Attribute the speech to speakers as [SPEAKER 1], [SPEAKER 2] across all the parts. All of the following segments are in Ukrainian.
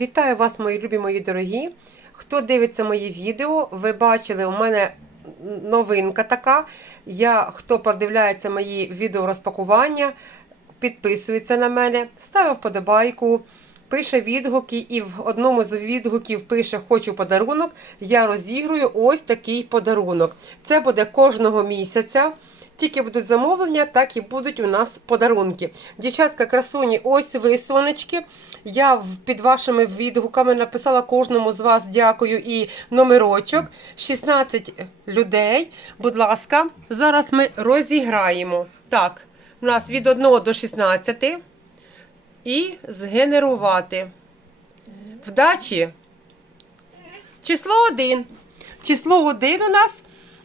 [SPEAKER 1] Вітаю вас, мої любі, мої дорогі. Хто дивиться мої відео, ви бачили, у мене новинка така. Я, хто продивляється мої відео розпакування, підписується на мене, ставив вподобайку, пише відгуки, і в одному з відгуків пише Хочу подарунок. Я розігрую ось такий подарунок. Це буде кожного місяця. Тільки будуть замовлення, так і будуть у нас подарунки. Дівчатка, красуні, ось ви, сонечки. Я під вашими відгуками написала кожному з вас дякую і номерочок. 16 людей. Будь ласка, зараз ми розіграємо. Так, у нас від 1 до 16. І згенерувати. Вдачі. Число 1. Число 1 у нас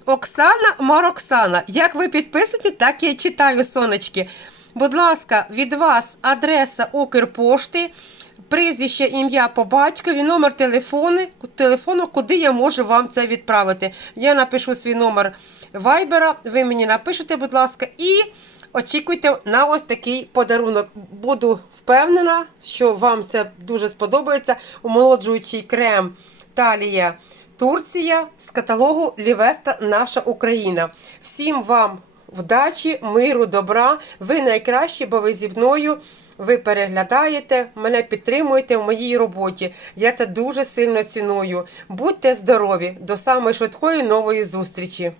[SPEAKER 1] Оксана Мароксана. Як ви підписуєте, так я читаю, сонечки. Будь ласка, від вас адреса Укрпошти, прізвище, ім'я по батькові, номер телефону, телефону, куди я можу вам це відправити. Я напишу свій номер вайбера, ви мені напишете, будь ласка, і очікуйте на ось такий подарунок. Буду впевнена, що вам це дуже сподобається. Омолоджуючий крем Талія. Турція з каталогу Лівеста Наша Україна. Всім вам вдачі, миру, добра. Ви найкращі, бо ви зі мною. Ви переглядаєте, мене підтримуєте в моїй роботі. Я це дуже сильно ціную. Будьте здорові! До самої швидкої нової зустрічі!